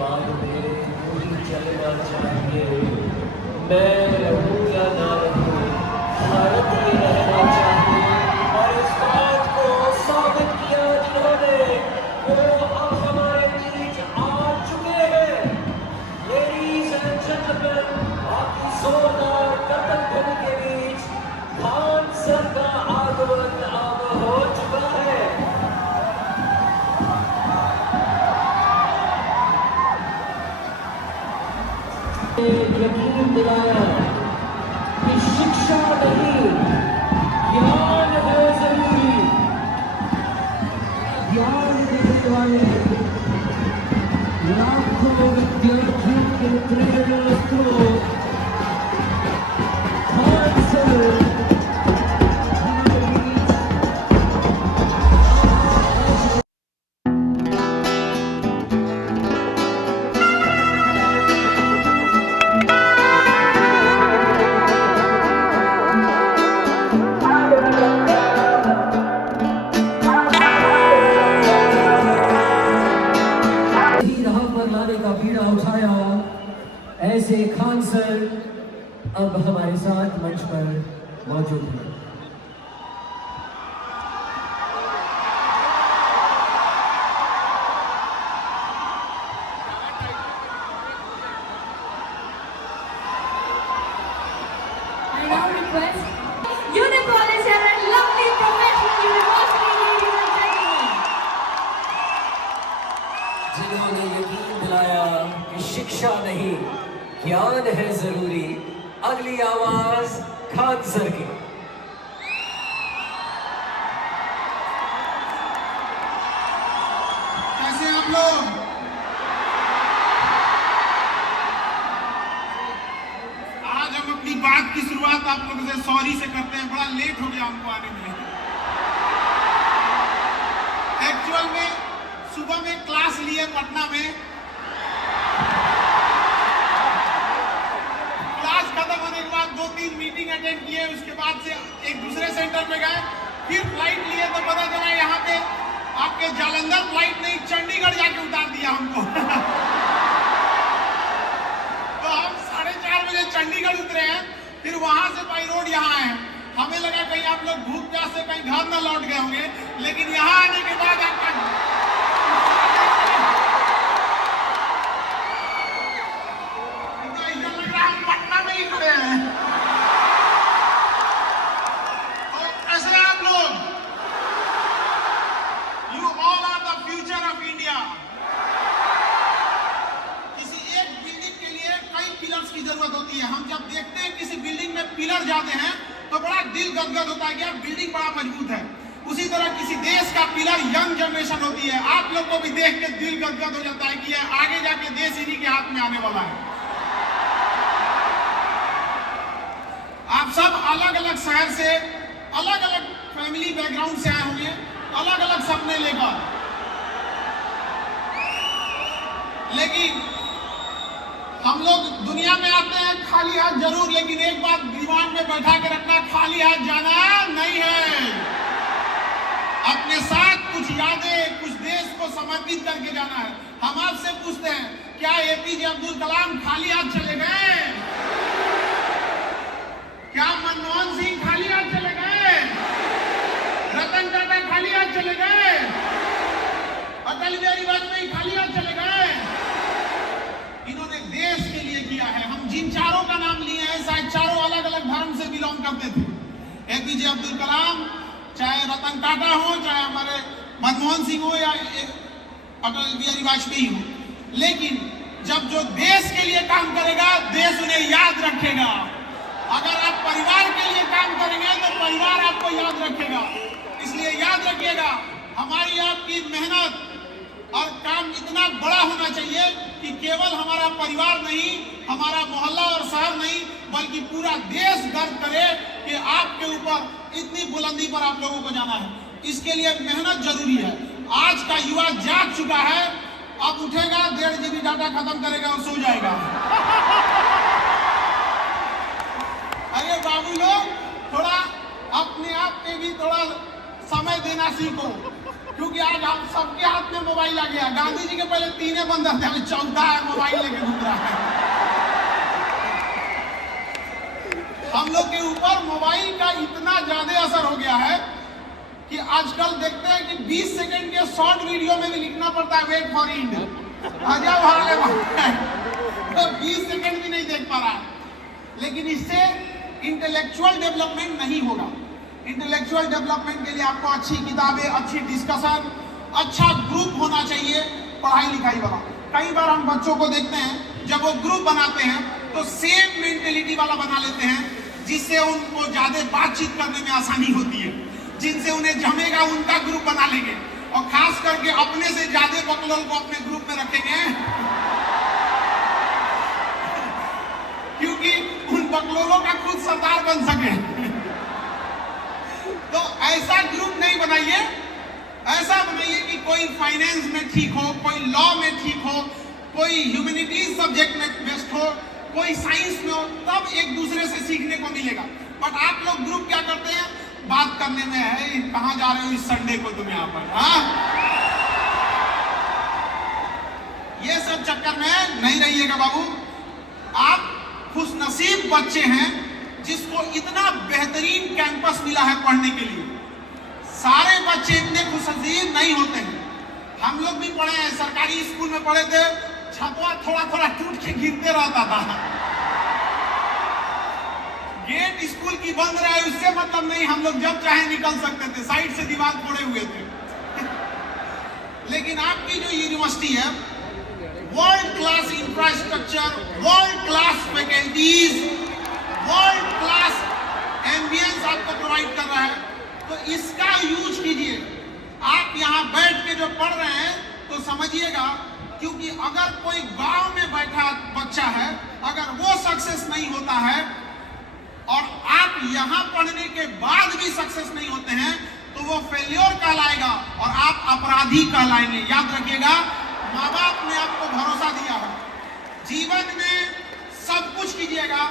बाद मेरे कोई चलना चाहिए। मैं रहूं या ना रहूं, भारत ही रहना चाहिए। और इस बात को साबित किया जिन्होंने, वो अब हमारे बीच आ चुके हैं। लेडीज एंड जेंटलमैन, आपकी जोरदार कदम ध्वनि के बीच खान सर का आगमन अब हो चुका है। यकीन दिलाया कि शिक्षा नहीं, ज्ञान है जरूरी। ज्ञान देने वाले लाखों विद्यार्थियों के प्रेरणा स्रोत खान सर ऐसे खान सर अब हमारे साथ मंच पर मौजूद हैं। I now request Unipolis and a lovely professional university, ladies and gentlemen. जिन्होंने यकीन दिलाया कि शिक्षा नहीं, ज्ञान है जरूरी। अगली आवाज खान सर की। कैसे आप लोग? आज हम अपनी बात की शुरुआत आप लोगों से सॉरी से करते हैं। बड़ा लेट हो गया हमको आने में। एक्चुअल में सुबह में क्लास लिए पटना में, खत्म होने के बाद 2-3 मीटिंग अटेंड किए। उसके बाद से एक दूसरे सेंटर पे गए, फिर फ्लाइट लिए तो पता चला यहाँ पे आपके जालंधर फ्लाइट नहीं, चंडीगढ़ जाके उतार दिया हमको। तो हम 4:30 बजे चंडीगढ़ उतरे हैं, फिर वहां से बाई रोड यहाँ आए। हमें लगा कहीं आप लोग भूख प्यास से कहीं घर न लौट गए होंगे, लेकिन यहाँ आने के बाद आपका खड़े हैं। तो कैसे आप लोग? You all are the future of India. किसी एक बिल्डिंग के लिए कई पिलर्स की जरूरत होती है। हम जब देखते हैं किसी बिल्डिंग में पिलर जाते हैं तो बड़ा दिल गदगद होता है कि यार बिल्डिंग बड़ा मजबूत है। उसी तरह किसी देश का पिलर यंग जनरेशन होती है। आप लोग को भी देख के दिल गदगद हो जाता है कि आगे जाके देश इन्हीं के हाथ में आने वाला है। आप सब अलग अलग शहर से, अलग अलग फैमिली बैकग्राउंड से आए होंगे, अलग अलग सपने लेकर। लेकिन हम लोग दुनिया में आते हैं खाली हाथ जरूर, लेकिन एक बात दिमाग में बैठा के रखना, खाली हाथ जाना नहीं है। अपने साथ कुछ यादें, कुछ देश को समर्पित करके जाना है। हम आपसे पूछते हैं, क्या एपीजे अब्दुल कलाम खाली हाथ चले गए? क्या मनमोहन सिंह खाली हाथ चले गए? रतन टाटा खाली हाथ चले गए? अटल बिहारी वाजपेयी खाली हाथ चले गए? इन्होंने देश के लिए किया है। हम जिन चारों का नाम लिए हैं, शायद चारों अलग अलग धर्म से बिलोंग करते थे। एपीजे अब्दुल कलाम, चाहे रतन टाटा हो, चाहे हमारे मनमोहन सिंह हो या अटल बिहारी वाजपेयी हो, लेकिन जब जो देश के लिए काम करेगा, देश उन्हें याद रखेगा। अगर आप परिवार के लिए काम करेंगे तो परिवार आपको याद रखेगा। इसलिए याद रखिएगा, हमारी आपकी मेहनत और काम इतना बड़ा होना चाहिए कि केवल हमारा परिवार नहीं, हमारा मोहल्ला और शहर नहीं, बल्कि पूरा देश गर्व करे कि आपके ऊपर इतनी बुलंदी पर आप लोगों को जाना है। इसके लिए मेहनत जरूरी है। आज का युवा जाग चुका है, अब उठेगा, 1.5 GB डाटा खत्म करेगा और सो जाएगा। अरे बाबू लोग, थोड़ा अपने आप पे भी थोड़ा समय देना सीखो। क्योंकि आज हम सबके हाथ में मोबाइल आ गया। गांधी जी के पहले 3 बंदर थे, अभी 14 है मोबाइल लेके घूम रहा है। हम लोग के ऊपर मोबाइल का इतना ज्यादा असर हो गया है कि आजकल देखते हैं कि 20 सेकंड के शॉर्ट वीडियो में भी लिखना पड़ता है वेट फॉर इंड, तो 20 सेकंड भी नहीं देख पा रहा है। लेकिन इससे इंटेलेक्चुअल डेवलपमेंट नहीं होगा। इंटेलेक्चुअल डेवलपमेंट के लिए आपको अच्छी किताबें, अच्छी डिस्कशन, अच्छा ग्रुप होना चाहिए पढ़ाई लिखाई वाला। कई बार हम बच्चों को देखते हैं जब वो ग्रुप बनाते हैं तो सेम मेंटेलिटी वाला बना लेते हैं, जिससे उनको ज्यादा बातचीत करने में आसानी होती है। जिनसे उन्हें जमेगा उनका ग्रुप बना लेंगे, और खास करके अपने से ज्यादा बकलोल को अपने ग्रुप में रखेंगे, क्योंकि उन बकलोलों का खुद सरदार बन सके। तो ऐसा ग्रुप नहीं बनाइए। ऐसा बनाइए कि कोई फाइनेंस में ठीक हो, कोई लॉ में ठीक हो, कोई ह्यूमैनिटीज सब्जेक्ट में बेस्ट हो, कोई साइंस में हो, तब एक दूसरे से सीखने को मिलेगा। बट आप लोग ग्रुप क्या करते हैं, बात करने में है कहां जा रहे हो इस संडे को तुम यहाँ पर, हाँ? ये सब चक्कर में नहीं रहिएगा बाबू। आप खुशनसीब बच्चे हैं जिसको इतना बेहतरीन कैंपस मिला है पढ़ने के लिए। सारे बच्चे इतने खुशनसीब नहीं होते हैं। हम लोग भी पढ़े हैं, सरकारी स्कूल में पढ़े थे, छतवा थोड़ा थोड़ा टूट के गिरते रहता था। गेट स्कूल की बंद रहे उससे मतलब नहीं, हम लोग जब चाहे निकल सकते थे, साइड से दीवार फोड़े हुए थे। लेकिन आपकी जो यूनिवर्सिटी है, world class infrastructure, world class faculties, world class ambience आपको प्रोवाइड कर रहा है, तो इसका यूज कीजिए। आप यहाँ बैठ के जो पढ़ रहे हैं तो समझिएगा, क्योंकि अगर कोई गांव में बैठा बच्चा है, अगर वो सक्सेस नहीं होता है और आप यहाँ पढ़ने के बाद भी सक्सेस नहीं होते हैं, तो वो फेल्योर कहलाएगा और आप अपराधी कहलाएंगे। याद रखिएगा, माँ बाप ने आपको भरोसा दिया है। जीवन में सब कुछ कीजिएगा,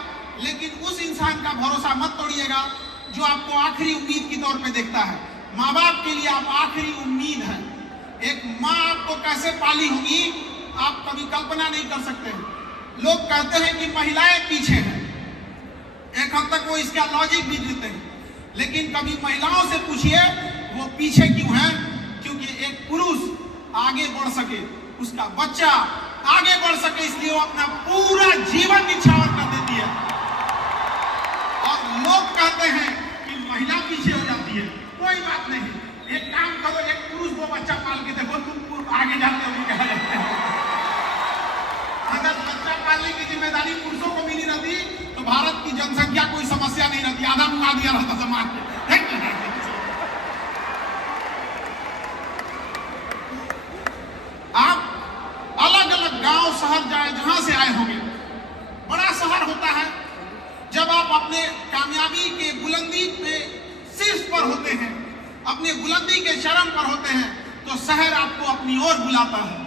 लेकिन उस इंसान का भरोसा मत तोड़िएगा जो आपको आखिरी उम्मीद के तौर पे देखता है। माँ बाप के लिए आप आखिरी उम्मीद है। एक माँ आपको कैसे पाली होगी आप कभी कल्पना नहीं कर सकते। लोग कहते हैं कि महिलाएं पीछे हैं, एक हद तक वो इसका लॉजिक भी देते हैं, लेकिन कभी महिलाओं से पूछिए वो पीछे क्यों है। क्योंकि एक पुरुष आगे बढ़ सके, उसका बच्चा आगे बढ़ सके, इसलिए वो अपना पूरा जीवन निछावर कर देती है। और लोग कहते हैं कि महिला पीछे हो जाती है। कोई बात नहीं, एक काम करो, एक पुरुष 2 बच्चा पाल के देखो, तुम आगे जाते हो कहा जाते हैं। अगर बच्चा पालने की जिम्मेदारी पुरुषों को मिली रहती तो भारत की जनसंख्या कोई समस्या नहीं रहती, आधा मुंगा दिया रहता समाज में। आप अलग अलग गांव शहर जाए, जहां से आए होंगे, बड़ा शहर होता है जब आप अपने कामयाबी के बुलंदी पे शीर्ष पर होते हैं, अपने बुलंदी के चरम पर होते हैं, तो शहर आपको अपनी ओर बुलाता है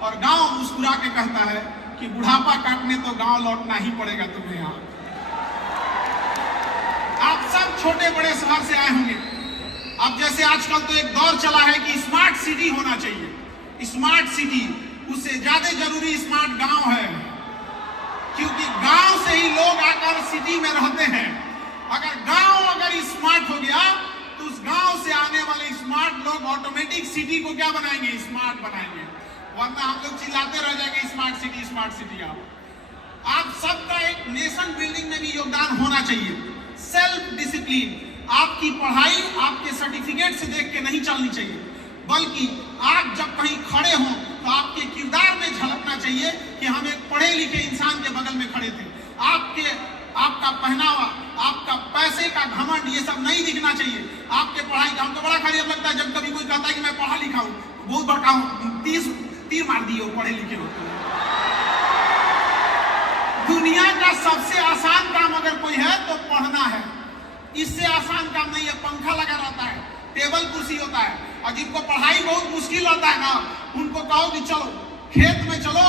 और गांव मुस्कुरा के कहता है कि बुढ़ापा काटने तो गांव लौटना ही पड़ेगा तुम्हें। यहाँ आप सब छोटे बड़े शहर से आए होंगे। अब जैसे आजकल तो एक दौर चला है कि स्मार्ट सिटी होना चाहिए। स्मार्ट सिटी, उससे ज्यादा जरूरी स्मार्ट गांव है, क्योंकि गांव से ही लोग आकर सिटी में रहते हैं। अगर गांव स्मार्ट हो गया तो उस गांव से आने वाले स्मार्ट लोग ऑटोमेटिक सिटी को क्या बनाएंगे, स्मार्ट बनाएंगे। वरना हम लोग चिल्लाते रह जाएंगे स्मार्ट सिटी स्मार्ट सिटी। आप सबका एक नेशन बिल्डिंग में भी योगदान होना चाहिए। सेल्फ डिसिप्लिन, आपकी पढ़ाई आपके सर्टिफिकेट से देख के नहीं चलनी चाहिए, बल्कि आप जब कहीं खड़े हों तो आपके किरदार में झलकना चाहिए कि हम एक पढ़े लिखे इंसान के बगल में खड़े थे। आपका पहनावा, आपका पैसे का घमंड, ये सब नहीं दिखना चाहिए। आपके पढ़ाई का हमको बड़ा खराब लगता है जब कभी कोई कहता है कि मैं पढ़ा लिखा हूँ, बहुत बड़का हूँ, 30 तीर मार दिए पढ़े लिखे हो। दुनिया का सबसे आसान काम अगर कोई है तो पढ़ना है। इससे आसान काम नहीं है। पंखा लगा रहता है, टेबल कुर्सी होता है, और जिनको पढ़ाई बहुत मुश्किल होता है ना, उनको कहो कि चलो खेत में चलो,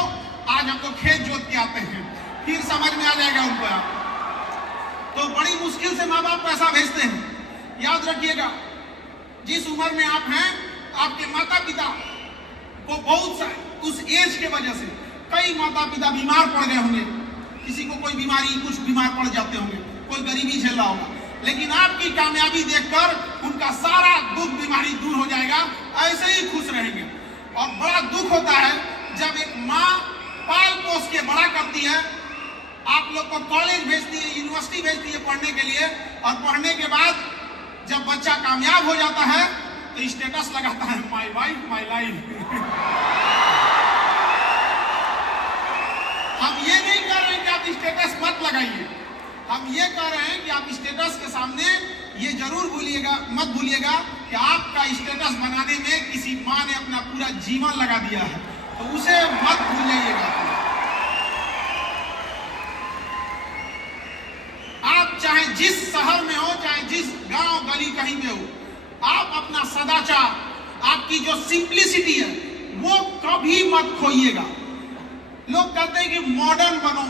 आज हम लोग खेत जोत के आते हैं, फिर समझ में आ जाएगा उनको। तो बड़ी मुश्किल से माँ बाप पैसा भेजते हैं। याद रखिएगा, जिस उम्र में आप हैं आपके माता पिता को बहुत सा उस एज के वजह से कई माता पिता बीमार पड़ गए होंगे, किसी को कोई बीमारी, कुछ बीमार पड़ जाते होंगे, कोई गरीबी झेल रहा होगा, लेकिन आपकी कामयाबी देखकर उनका सारा दुख बीमारी दूर हो जाएगा, ऐसे ही खुश रहेंगे। और बड़ा दुख होता है जब एक माँ पाल पोस के बड़ा करती है, आप लोग को कॉलेज भेजती है, यूनिवर्सिटी भेजती है पढ़ने के लिए, और पढ़ने के बाद जब बच्चा कामयाब हो जाता है तो स्टेटस लगाता है, माय वाइफ माय लाइफ। हम ये नहीं कर रहे हैं कि आप स्टेटस मत लगाइए, हम ये कह रहे हैं कि आप स्टेटस के सामने ये जरूर मत भूलिएगा कि आपका स्टेटस बनाने में किसी माँ ने अपना पूरा जीवन लगा दिया है, तो उसे मत भूल जाइएगा। आप चाहे जिस शहर में हो, चाहे जिस गांव गली कहीं पे हो, आप अपना सदाचार, आपकी जो सिंप्लिसिटी है वो कभी मत खोइएगा। लोग कहते हैं कि मॉडर्न बनो,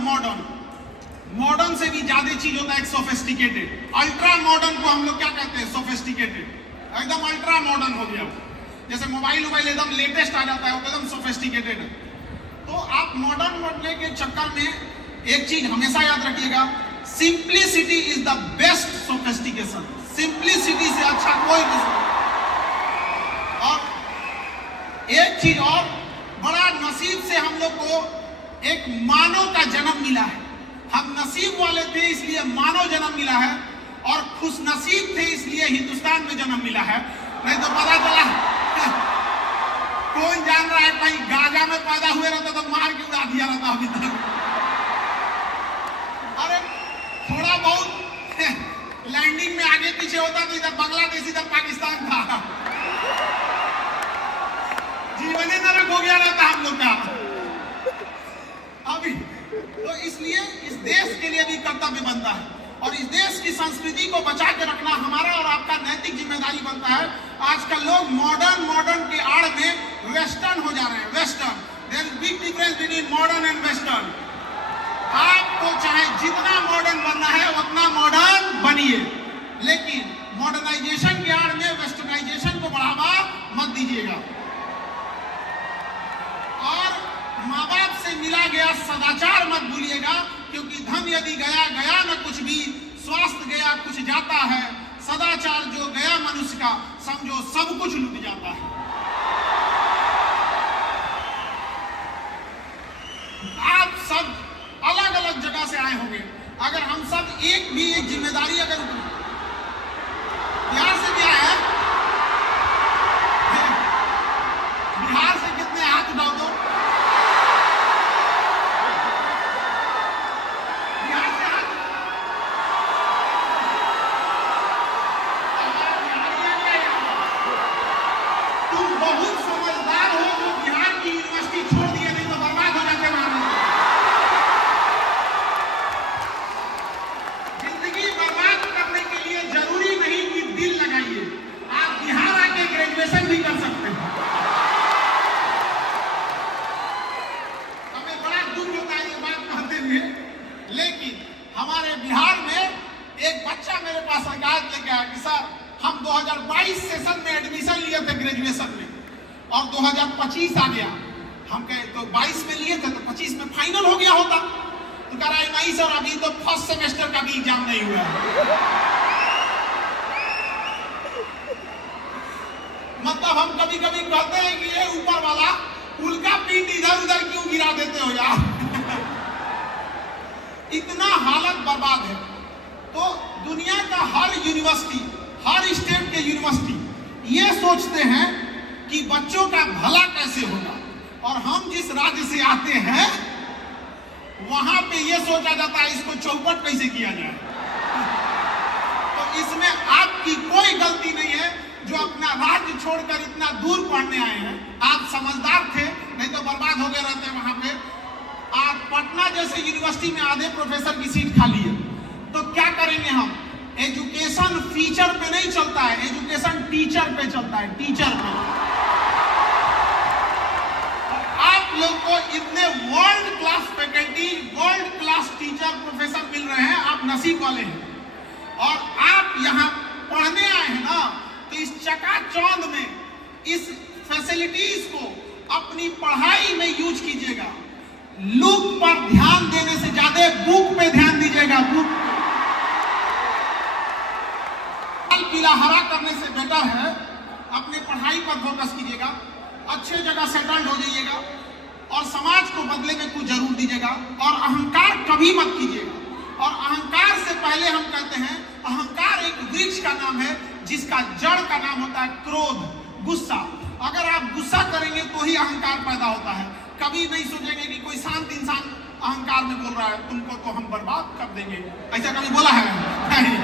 मॉडर्न से भी ज्यादा चीज होता है एक सोफिस्टिकेटेड। अल्ट्रा मॉडर्न को हम लोग क्या कहते हैं? सोफिस्टिकेटेड। एकदम अल्ट्रा मॉडर्न हो गया, जैसे मोबाइल एकदम लेटेस्ट आ जाता है, वो एकदम सोफिस्टिकेटेड है। तो आप मॉडर्न बनने के चक्कर में एक चीज हमेशा याद रखिएगा, simplicity is the best sophistication. Simplicity से अच्छा कोई नहीं। और एक चीज और, बड़ा नसीब से हम लोग को एक मानव का जन्म मिला है। हम नसीब वाले थे इसलिए मानव जन्म मिला है, और खुश नसीब थे इसलिए हिंदुस्तान में जन्म मिला है। नहीं तो पता चला कौन जान रहा है, कहीं गाजा में पैदा हुए रहता तो मार के उड़ा दिया रहता अभी तक। अरे थोड़ा बहुत लैंडिंग में आगे पीछे होता तो इधर बांग्लादेश, इधर पाकिस्तान था, जीवन ही नरक हो गया रहता हम लोग का अभी। तो इसलिए इस देश के लिए भी कर्तव्य बनता है, और इस देश की संस्कृति को बचा के रखना हमारा और आपका नैतिक जिम्मेदारी बनता है। आजकल लोग मॉडर्न के आड़ में वेस्टर्न हो जा रहे हैं। Western, there is big difference between modern and western. आपको चाहे जितना मॉडर्न बनना है उतना मॉडर्न बनिए, लेकिन मॉडर्नाइजेशन के आड़ में वेस्टर्नाइजेशन को बढ़ावा मत दीजिएगा। और माँ बाप से मिला गया सदाचार मत भूलिएगा, क्योंकि धन यदि गया गया न कुछ भी, स्वास्थ्य गया कुछ जाता है, सदाचार जो गया मनुष्य का, समझो सब कुछ लुट जाता है। आप सब अलग अलग जगह से आए होंगे, अगर हम सब एक जिम्मेदारी अगर बिहार से भी आए हैं, बिहार से कितने हाथ उठाओ तो, बिहार से हाथ, तुम बहुत समझदार हो जो बिहार की यूनिवर्सिटी छोड़ दिए, नहीं तो बर्बाद हो जाते वहां। जिंदगी बर्बाद करने के लिए जरूरी नहीं कि दिल लगाइए, आप बिहार आके ग्रेजुएशन भी कर सकते हैं। हमें बड़ा दुख होता है ये बात कहते हुए, लेकिन हमारे बिहार में एक बच्चा मेरे पास शिकायत लेके आया कि सर हम 2022 सेशन में एडमिशन लिए थे ग्रेजुएशन में, और 2025 आ गया। हम कहे तो 22 में लिए थे तो 25 में फाइनल हो गया होता। तो कह रहा है नहीं सर, अभी तो फर्स्ट सेमेस्टर का भी एग्जाम नहीं हुआ है। मतलब हम कभी कभी कहते हैं कि ये ऊपर वाला उल्का पिंड इधर उधर क्यों गिरा देते हो यार। इतना हालत बर्बाद है। तो दुनिया का हर यूनिवर्सिटी, हर स्टेट के यूनिवर्सिटी ये सोचते हैं कि बच्चों का भला कैसे होगा, और हम जिस राज्य से आते हैं वहां पे ये सोचा जाता है इसको चौपट कैसे किया जाए। तो इसमें आपकी कोई गलती नहीं है जो अपना राज्य छोड़कर इतना दूर पढ़ने आए हैं। आप समझदार थे, नहीं तो बर्बाद हो गए रहते वहां पे। आज पटना जैसे यूनिवर्सिटी में आधे प्रोफेसर की सीट खाली है, तो क्या करेंगे हम? एजुकेशन फीचर पे नहीं चलता है, एजुकेशन टीचर पे चलता है, टीचर पे। आप लोग को इतने world class faculty, world class teacher, professor मिल रहे हैं, आप नसीब वाले हैं। और आप यहाँ पढ़ने आए हैं ना, तो इस चकाचौंध में, इस फैसिलिटीज को अपनी पढ़ाई में यूज कीजिएगा। लुक पर ध्यान देने से ज्यादा बुक पे ध्यान दीजिएगा। बुक पीला हरा करने से बेटर है अपने पढ़ाई पर फोकस कीजिएगा, अच्छे जगह सेटल्ड हो जाइएगा और समाज को बदले में कुछ जरूर दीजिएगा। और अहंकार कभी मत कीजिएगा। और अहंकार से पहले हम कहते हैं अहंकार एक वृक्ष का नाम है जिसका जड़ का नाम होता है क्रोध, गुस्सा। अगर आप गुस्सा करेंगे तो ही अहंकार पैदा होता है। कभी नहीं सोचेंगे कि कोई शांत इंसान अहंकार में बोल रहा है तुमको तो हम बर्बाद कर देंगे, ऐसा कभी बोला है? नहीं।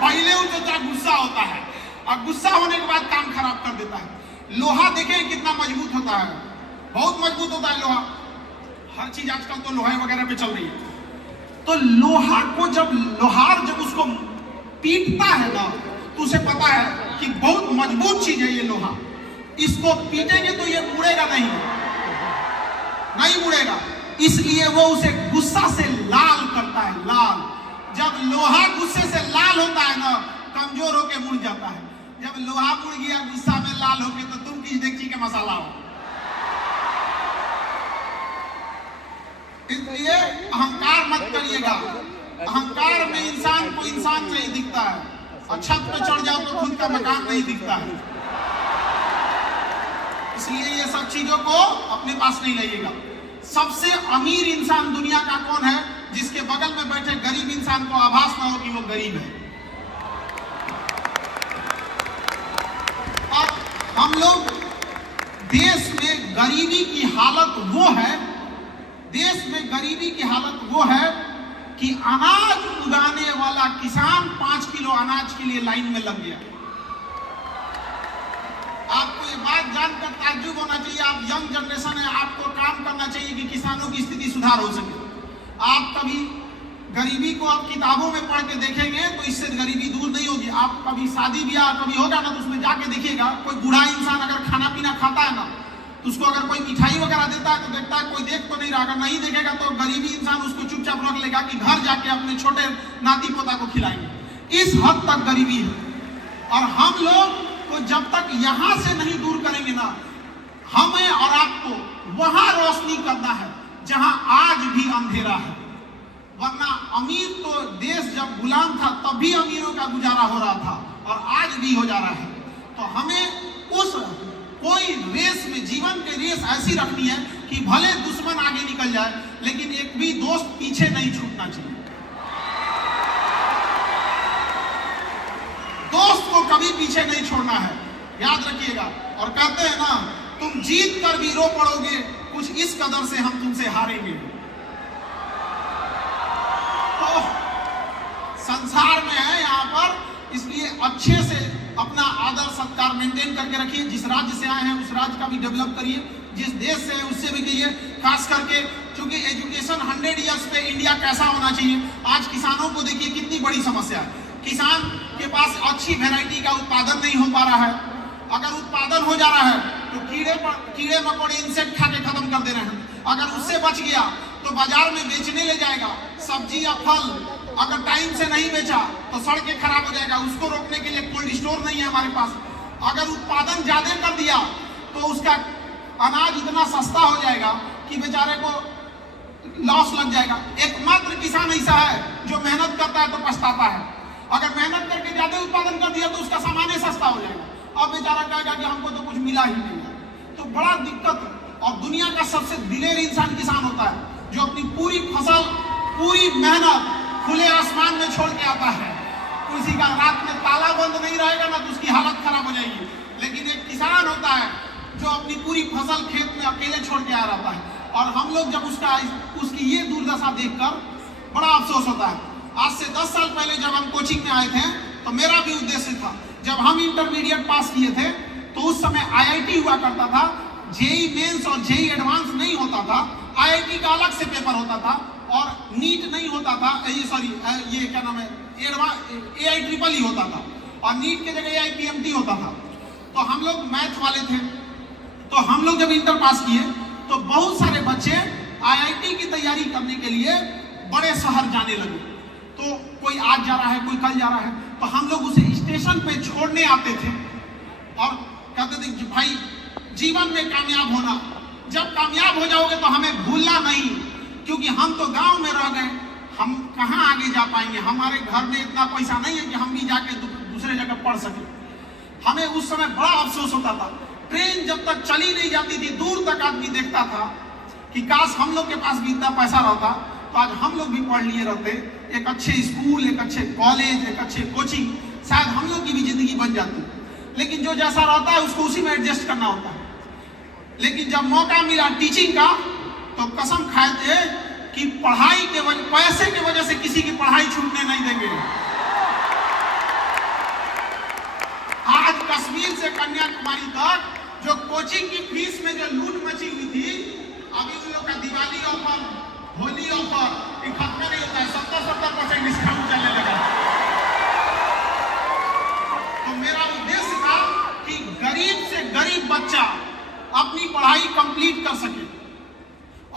पहले वो जो गुस्सा होता है और गुस्सा होने के बाद काम खराब कर देता है। लोहा देखें कितना मजबूत होता है, बहुत मजबूत होता है लोहा। हर चीज आजकल तो लोहे वगैरह पे चल रही है। तो लोहा को जब लोहार जब उसको पीटता है ना तो उसे पता है कि बहुत मजबूत चीज है ये लोहा, इसको पीटेंगे तो ये मुड़ेगा नहीं मुड़ेगा। इसलिए वो उसे गुस्सा से लाल करता है, लाल। जब लोहा गुस्से से लाल होता है ना कमजोर होके मुड़ जाता है। जब लोहा मुड़ गया गुस्सा में लाल होके तो तुम किस डेगची के मसाला हो। इसलिए अहंकार मत करिएगा। अहंकार में इंसान को इंसान नहीं दिखता है और छत पे चढ़ जाओ तो खुद का मकान नहीं दिखता है। इसलिए ये सब चीजों को अपने पास नहीं लाइएगा। सबसे अमीर इंसान दुनिया का कौन है? जिसके बगल में बैठे गरीब इंसान को आभास ना हो कि वो गरीब है। अब हम लोग देश में गरीबी की हालत वो है, देश में गरीबी की हालत वो है कि अनाज उगाने वाला किसान 5 किलो अनाज के लिए लाइन में लग गया। आपको ये बात जानकर ताज्जुब होना चाहिए। आप यंग जनरेशन है, आपको काम करना चाहिए कि किसानों की स्थिति सुधार हो सके। आप कभी गरीबी को आप किताबों में पढ़ के देखेंगे तो इससे गरीबी दूर नहीं होगी। आप कभी शादी ब्याह कभी होगा ना तो उसमें जाके देखिएगा, कोई बूढ़ा इंसान अगर खाना पीना खाता है ना तो उसको अगर कोई मिठाई वगैरह देता है तो देखता है कोई देख तो नहीं रहा। अगर नहीं देखेगा तो गरीबी इंसान उसको चुपचाप रख लेगा कि घर जाके अपने छोटे नाती पोता को खिलाएंगे। इस हद तक गरीबी है। और हम लोग को जब तक यहां से नहीं दूर करेंगे ना, हमें और आपको वहां रोशनी करना है जहां आज भी अंधेरा है। वरना अमीर तो देश जब गुलाम था तब भी अमीरों का गुजारा हो रहा था और आज भी हो जा रहा है। तो हमें उस कोई रेस में, जीवन के रेस ऐसी रखनी है कि भले दुश्मन आगे निकल जाए लेकिन एक भी दोस्त पीछे नहीं छूटना चाहिए। दोस्त को कभी पीछे नहीं छोड़ना है, याद रखिएगा। और कहते हैं ना, तुम जीत कर भी रो पड़ोगे, कुछ इस कदर से हम तुमसे हारेंगे। तो संसार में है यहाँ पर, इसलिए अच्छे से अपना आदर सत्कार मेंटेन करके रखिए। जिस राज्य से आए हैं उस राज्य का भी डेवलप करिए, जिस देश से है उससे भी कहिए। खास करके क्योंकि एजुकेशन 100 ईयर्स पे इंडिया कैसा होना चाहिए। आज किसानों को देखिए कितनी बड़ी समस्या है। किसान के पास अच्छी वैरायटी का उत्पादन नहीं हो पा रहा है। अगर उत्पादन हो जा रहा है तो कीड़े मकोड़े इंसेक्ट खा के खत्म कर दे रहे हैं। अगर उससे बच गया तो बाजार में बेचने ले जाएगा। सब्जी या फल अगर टाइम से नहीं बेचा तो सड़ के खराब हो जाएगा। उसको रोकने के लिए कोल्ड स्टोर नहीं है हमारे पास। अगर उत्पादन ज्यादा कर दिया तो उसका अनाज इतना सस्ता हो जाएगा कि बेचारे को लॉस लग जाएगा। एकमात्र किसान ऐसा है जो मेहनत करता है तो पछताता है। अगर मेहनत करके ज्यादा उत्पादन कर दिया तो उसका सामान सस्ता हो जाएगा। अब बेचारा कहेगा कि हमको तो कुछ मिला ही नहीं है। तो बड़ा दिक्कत। और दुनिया का सबसे दिलेर इंसान किसान होता है जो अपनी पूरी फसल, पूरी मेहनत खुले आसमान में छोड़ के आता है। किसी का रात में ताला बंद नहीं रहेगा ना तो उसकी हालत खराब हो जाएगी। लेकिन एक किसान होता है जो अपनी पूरी फसल खेत में अकेले छोड़ के आ रहा है। और हम लोग जब उसकी ये दुर्दशा देखकर बड़ा अफसोस होता है। आज से 10 साल पहले जब हम कोचिंग में आए थे तो मेरा भी उद्देश्य था, जब हम इंटरमीडिएट पास किए थे तो उस समय IIT हुआ करता था। जेई मेंस और जेई एडवांस नहीं होता था। IIT का अलग से पेपर होता था और नीट नहीं होता था। ये क्या नाम है, AIEEE होता था और नीट के जगह AIPMT होता था। तो हम लोग मैथ वाले थे। तो हम लोग जब इंटर पास किए तो बहुत सारे बच्चे IIT की तैयारी करने के लिए बड़े शहर जाने लगे। तो कोई आज जा रहा है, कोई कल जा रहा है। तो हम लोग उसे स्टेशन पे छोड़ने आते थे और कहते थे कि भाई जीवन में कामयाब होना। जब कामयाब हो जाओगे तो हमें भूलना नहीं, क्योंकि हम तो गांव में रह गए, हम कहाँ आगे जा पाएंगे। हमारे घर में इतना पैसा नहीं है कि हम भी जाके दूसरे जगह पढ़ सके। हमें उस समय बड़ा अफसोस होता था, ट्रेन जब तक चली नहीं जाती थी दूर तक आदमी देखता था कि काश हम लोग के पास भी इतना पैसा रहता तो आज हम लोग भी पढ़ लिए रहते, एक अच्छे स्कूल, एक अच्छे कॉलेज, एक अच्छे कोचिंग, शायद हम लोग की भी जिंदगी बन जाती। लेकिन जो जैसा रहता है उसको उसी में एडजस्ट करना होता है। लेकिन जब मौका मिला टीचिंग का तो कसम खाए थे कि पढ़ाई के वजह, पैसे के वजह से किसी की पढ़ाई छूटने नहीं देंगे। आज कश्मीर से कन्याकुमारी तक जो कोचिंग की फीस में जो लूट मची हुई थी, अभी उन लोग का दिवाली ऑफर, होली ऑफर खत्म नहीं होता है, 70% डिस्काउंट चलने लगा। तो मेरा उद्देश्य था कि गरीब से गरीब बच्चा अपनी पढ़ाई कंप्लीट कर सके,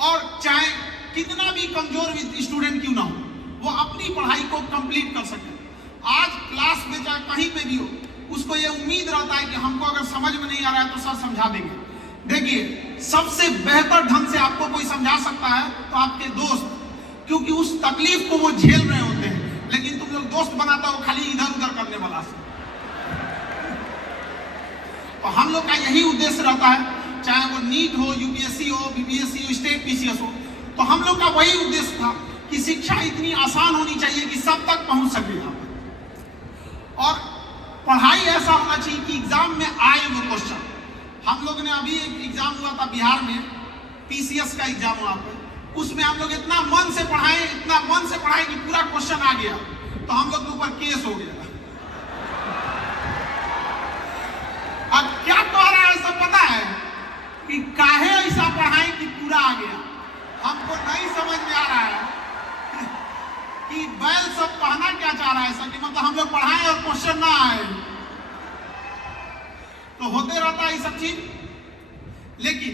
और चाहे कितना भी कमजोर स्टूडेंट क्यों ना हो, वो अपनी पढ़ाई को कंप्लीट कर सके। आज क्लास में चाहे कहीं पे भी हो, उसको ये उम्मीद रहता है कि हमको अगर समझ में नहीं आ रहा है तो सर समझा देंगे। देखिए, सबसे बेहतर ढंग से आपको कोई समझा सकता है तो आपके दोस्त, क्योंकि उस तकलीफ को वो झेल रहे होते हैं। लेकिन तुम लोग दोस्त बनाता हो खाली इधर उधर करने वाला से। तो हम लोग का यही उद्देश्य रहता है, चाहे वो नीट हो, यूपीएससी हो, बीपीएससी हो, स्टेट पीसीएस हो, तो हम लोग का वही उद्देश्य था कि शिक्षा इतनी आसान होनी चाहिए कि सब तक पहुंच सके यहाँ पर। और पढ़ाई ऐसा होना चाहिए कि एग्जाम में आए वो क्वेश्चन। हम लोग ने अभी एक एग्जाम हुआ था बिहार में, पीसीएस का एग्जाम हुआ पर, उसमें हम लोग इतना मन से पढ़ाए कि पूरा क्वेश्चन आ गया, तो हम लोग के ऊपर केस हो गया। अब क्या कह रहा है सब पता है कि काहे ऐसा पढ़ाए कि पूरा आ गया। हमको नहीं समझ में आ रहा है कि बैल सब कहना क्या चाह रहा है सर, कि मतलब हम लोग पढ़ाएं और क्वेश्चन ना आए। तो होते रहता है ये सब चीज। लेकिन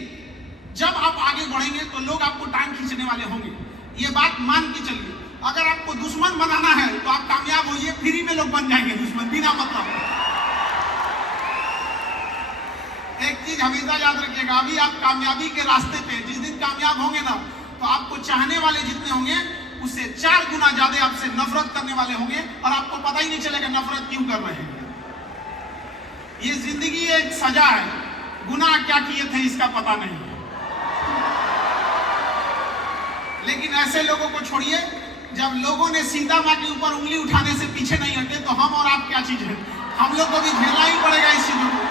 जब आप आगे बढ़ेंगे तो लोग आपको टांग खींचने वाले होंगे, ये बात मान के चलिए। अगर आपको दुश्मन बनाना है तो आप कामयाब होइए, फ्री में लोग बन जाएंगे दुश्मन बिना मतलब। एक चीज हमेशा याद रखिएगा, अभी आप कामयाबी के रास्ते पे, जिस दिन कामयाब होंगे ना तो आपको चाहने वाले जितने होंगे उससे 4 गुना ज्यादा आपसे नफरत करने वाले होंगे, और आपको पता ही नहीं चलेगा नफरत क्यों कर रहे हैं। ये जिंदगी एक सजा है, गुनाह क्या किए थे इसका पता नहीं। लेकिन ऐसे लोगों को छोड़िए, जब लोगों ने सीता माँ के ऊपर उंगली उठाने से पीछे नहीं हटे तो हम और आप क्या चीज है, हम लोग को भी झेलना ही पड़ेगा इस चीजों को।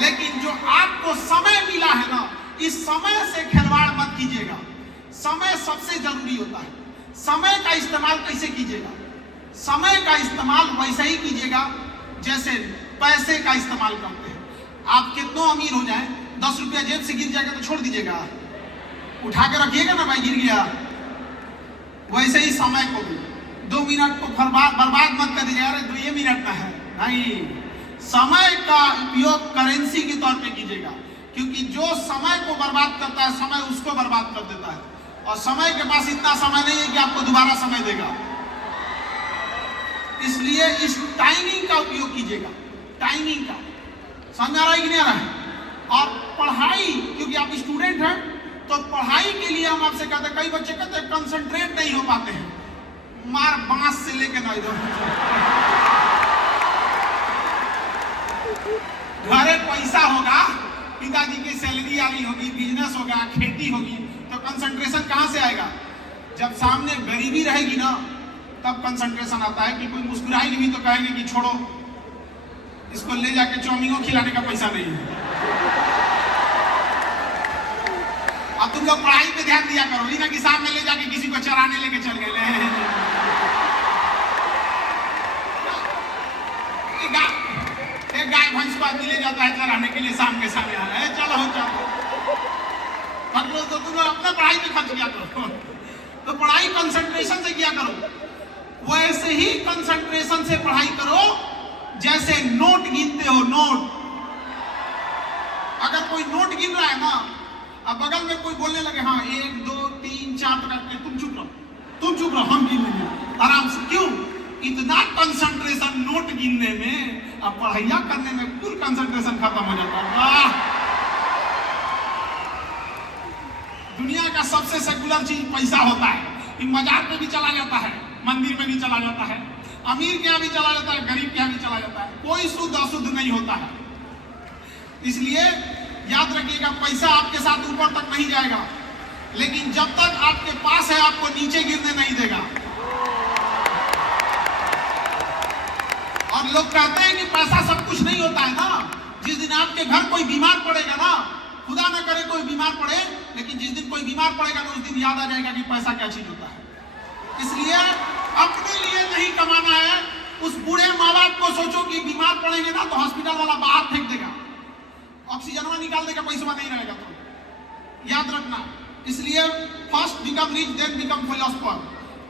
लेकिन जो आपको समय मिला है ना, इस समय से खिलवाड़ मत कीजिएगा। समय सबसे जरूरी होता है। समय का इस्तेमाल कैसे कीजिएगा? समय का इस्तेमाल वैसे ही कीजिएगा जैसे पैसे का इस्तेमाल करते हैं। आप कितना अमीर हो जाए, 10 रुपया जेब से गिर जाएगा तो छोड़ दीजिएगा, उठा के रखिएगा ना, भाई गिर गया। वैसे ही समय को भी 2 मिनट को बर्बाद मत कर दीजिएगा, अरे 2 मिनट का है नहीं। समय का उपयोग करेंसी के तौर पे कीजिएगा, क्योंकि जो समय को बर्बाद करता है समय उसको बर्बाद कर देता है, और समय के पास इतना समय नहीं है कि आपको दोबारा समय देगा। इसलिए इस टाइमिंग का उपयोग कीजिएगा, टाइमिंग का। समझ आ रहा है कि नहीं आ रहा है? और पढ़ाई, क्योंकि आप स्टूडेंट हैं तो पढ़ाई के लिए हम आपसे कहते हैं, कई बच्चे कहते हैं कंसंट्रेट नहीं हो पाते हैं, मार बांस से लेके ना इधर। घरे पैसा होगा, पिताजी की सैलरी आ रही होगी, बिजनेस होगा, खेती होगी, तो कंसंट्रेशन कहां से आएगा? जब सामने गरीबी रहेगी ना तब कंसंट्रेशन आता है। कि कोई मुस्कुराएगी भी तो कहेंगे कि छोड़ो, इसको ले जाके चाउमीनों खिलाने का पैसा नहीं है। अब तुम लोग पढ़ाई पे ध्यान दिया करो, ना कि सामने ले जाके किसी को चराने लेके चल गए। गाय भैंस को आदमी ले जाता है चराने के लिए, शाम के समय आ रहा है, चलो तो तुम लोग अपना पढ़ाई पे खर्च किया करो। तो पढ़ाई कंसंट्रेशन से किया करो, वैसे ही कंसंट्रेशन से पढ़ाई करो जैसे नोट गिनते हो। नोट, अगर कोई नोट गिन रहा है ना, अब बगल में कोई बोलने लगे हाँ 1 2 3 4 करके, तुम चुप रहो, हम गिन लेंगे आराम से। क्यों? इतना कंसंट्रेशन नोट गिनने में अब पढ़ाइया करने में फुल कंसंट्रेशन खत्म हो जाता है। वाह! दुनिया का सबसे सेकुलर चीज पैसा होता है। मजाक में भी चला जाता है, मंदिर में भी चला जाता है, अमीर के यहाँ भी चला जाता है, गरीब के यहाँ भी चला जाता है, कोई शुद्ध अशुद्ध नहीं होता है। इसलिए याद रखिएगा, पैसा आपके साथ ऊपर तक नहीं जाएगा, लेकिन जब तक आपके पास है आपको नीचे गिरने नहीं देगा। और लोग कहते हैं कि पैसा सब कुछ नहीं होता है ना। जिस दिन आपके घर कोई बीमार पड़ेगा ना, खुदा न करे कोई बीमार पड़े, लेकिन जिस दिन कोई बीमार पड़ेगा ना उस दिन याद आ जाएगा कि पैसा क्या चीज होता है। इसलिए अपने लिए नहीं कमाना है। उस बूढ़े माँ बाप को सोचो कि बीमार पड़ेंगे ना तो हॉस्पिटल वाला बाहर फेंक देगा, ऑक्सीजनवा निकाल देगा, पैसा नहीं रहेगा। तो याद रखना, इसलिए first become rich then become philosopher.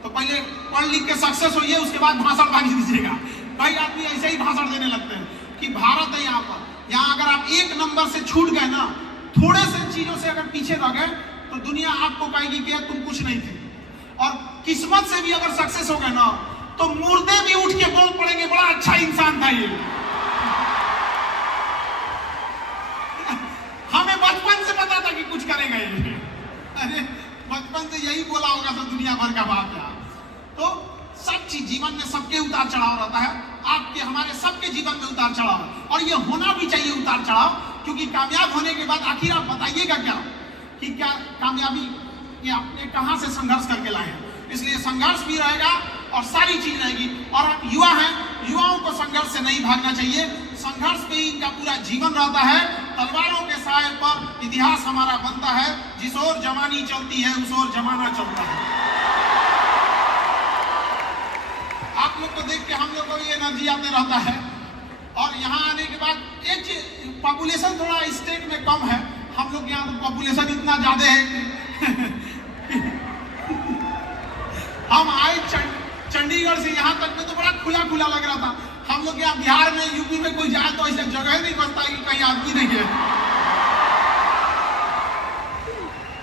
तो पहले पढ़ लिख के सक्सेस होइए, उसके बाद भाषण बाकी दीजिएगा। कई आदमी ऐसे ही भाषण देने लगते हैं कि भारत है यहाँ पर, यहाँ अगर आप एक नंबर से छूट गए ना, थोड़े से चीजों से अगर पीछे रह गए तो दुनिया आपको कहेगी कि तुम कुछ नहीं थे। और किस्मत से भी अगर सक्सेस हो गए ना तो मुर्दे भी उठ के बोल पड़ेंगे बड़ा अच्छा इंसान था ये। हमें बचपन से पता था कि कुछ करेगा ये। अरे बचपन से यही बोला होगा सब दुनिया भर का बात है। तो सब चीज जीवन में सबके उतार चढ़ाव रहता है, आपके हमारे सबके जीवन में उतार चढ़ाव, और ये होना भी चाहिए उतार चढ़ाव, क्योंकि कामयाब होने के बाद आखिर आप बताइएगा क्या कि क्या कामयाबी ये आपने कहां से संघर्ष करके लाए हैं। इसलिए संघर्ष भी रहेगा और सारी चीज रहेगी। और आप युवा हैं, युवाओं को संघर्ष से नहीं भागना चाहिए, संघर्ष में ही इनका पूरा जीवन रहता है। तलवारों के साए पर इतिहास हमारा बनता है, जिस ओर जवानी चलती है उस ओर जमाना चलता है। आप लोग को देख के हम लोग को भी एनर्जी आते रहता है। और यहाँ आने के बाद एक चीज, पॉपुलेशन थोड़ा स्टेट में कम है, हम लोग यहाँ तो पॉपुलेशन इतना ज्यादा है कि हम आए चंडीगढ़ से यहाँ तक में तो बड़ा खुला खुला लग रहा था। हम लोग यहाँ बिहार में, यूपी में कोई जाए तो ऐसा जगह नहीं बचता है कि कहीं आदमी नहीं है।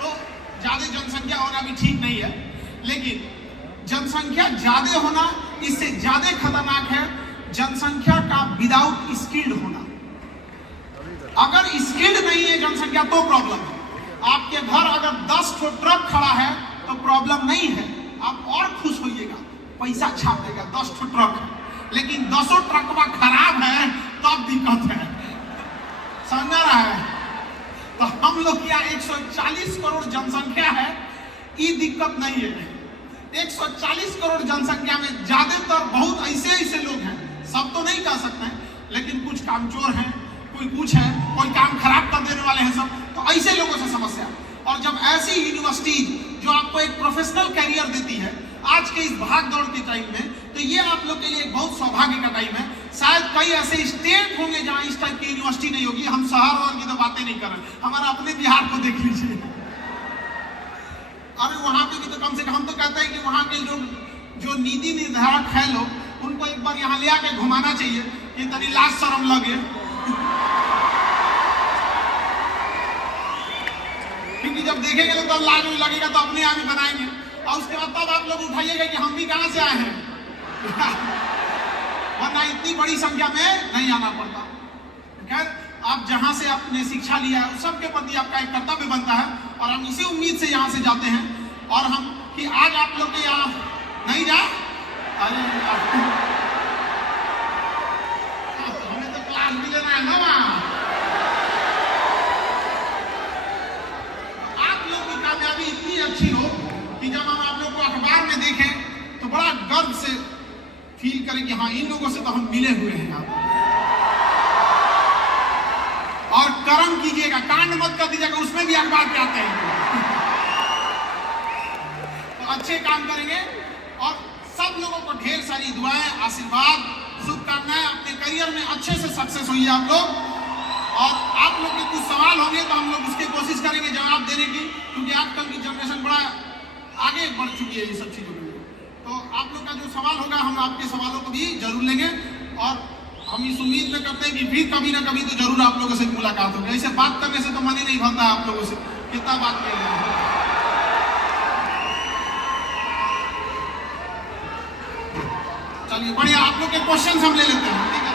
तो ज्यादा जनसंख्या होना भी ठीक नहीं है, लेकिन जनसंख्या ज्यादा होना इससे ज्यादा खतरनाक है जनसंख्या का विदाउट स्किल्ड होना। अगर स्किल्ड नहीं है जनसंख्या तो प्रॉब्लम है। आपके घर अगर 10 ट्रक खड़ा है तो प्रॉब्लम नहीं है, आप और खुश होइएगा, पैसा छाप देगा 10 ट्रक, लेकिन 10 ट्रकवा खराब है तब दिक्कत है। समझ रहा है? तो हम लोग यहाँ 140 करोड़ जनसंख्या है, ये दिक्कत नहीं है। 140 करोड़ जनसंख्या में ज्यादातर बहुत ऐसे लोग हैं, सब तो नहीं कह सकते हैं, लेकिन कुछ कामचोर हैं, कोई कुछ है, कोई काम खराब कर देने वाले हैं सब, तो ऐसे लोगों से समस्या। और जब ऐसी यूनिवर्सिटी जो आपको एक प्रोफेशनल कैरियर देती है आज के इस भाग दौड़ के टाइम में, तो ये आप लोग के लिए एक बहुत सौभाग्य का टाइम है। शायद कई ऐसे स्टेट होंगे जहां इस टाइप की यूनिवर्सिटी नहीं होगी। हम शहर और की तो बातें नहीं कर रहे, हमारा अपने बिहार को देख लीजिए। अरे वहां पे भी तो कम से कम, हम तो कहते हैं कि वहां के लोग जो नीति निर्धारक है लोग, उनको एक बार यहाँ ले आके घुमाना चाहिए, ये तनी लाज शर्म लगे। क्योंकि जब देखेंगे तो तब लाज में लगेगा तो अपने आप ही बनाएंगे, और उसके बाद तब आप लोग उठाइएगा कि हम भी कहां से आए हैं। वरना इतनी बड़ी संख्या में नहीं आना पड़ता। खैर, आप जहां से आपने शिक्षा लिया है उस सब के प्रति आपका एक कर्तव्य बनता है, और हम इसी उम्मीद से यहाँ से जाते हैं। और हम कि आज आप लोग के यहाँ नहीं जाए, अरे हमें तो क्लास भी लेना है ना वहाँ। आप लोग की कामयाबी इतनी अच्छी हो कि जब हम आप लोग को अखबार में देखें तो बड़ा गर्व से फील करें कि हाँ, इन लोगों से तो हम मिले हुए हैं यहाँ। और कर्म कीजिएगा, कांड मत कर दीजिएगा, उसमें भी अखबार पे आते हैं। तो अच्छे काम करेंगे, और सब लोगों को ढेर सारी दुआएं, आशीर्वाद, शुभकामनाएं, अपने करियर में अच्छे से सक्सेस होइए आप लोग। और आप लोग के कुछ सवाल होंगे तो हम लोग उसकी कोशिश करेंगे जवाब देने की, क्योंकि आजकल की जनरेशन बड़ा आगे बढ़ चुकी है ये सब चीजों में। तो आप लोग का जो सवाल होगा हम आपके सवालों को भी जरूर लेंगे, और हम इस उम्मीद में करते हैं कि फिर कभी ना कभी तो जरूर आप लोगों से मुलाकात होगी। ऐसे बात करने से तो मन ही नहीं भरता है आप लोगों से, कितना बात करेंगे। चलिए बढ़िया, आप लोग के क्वेश्चन हम ले लेते हैं, ठीक है।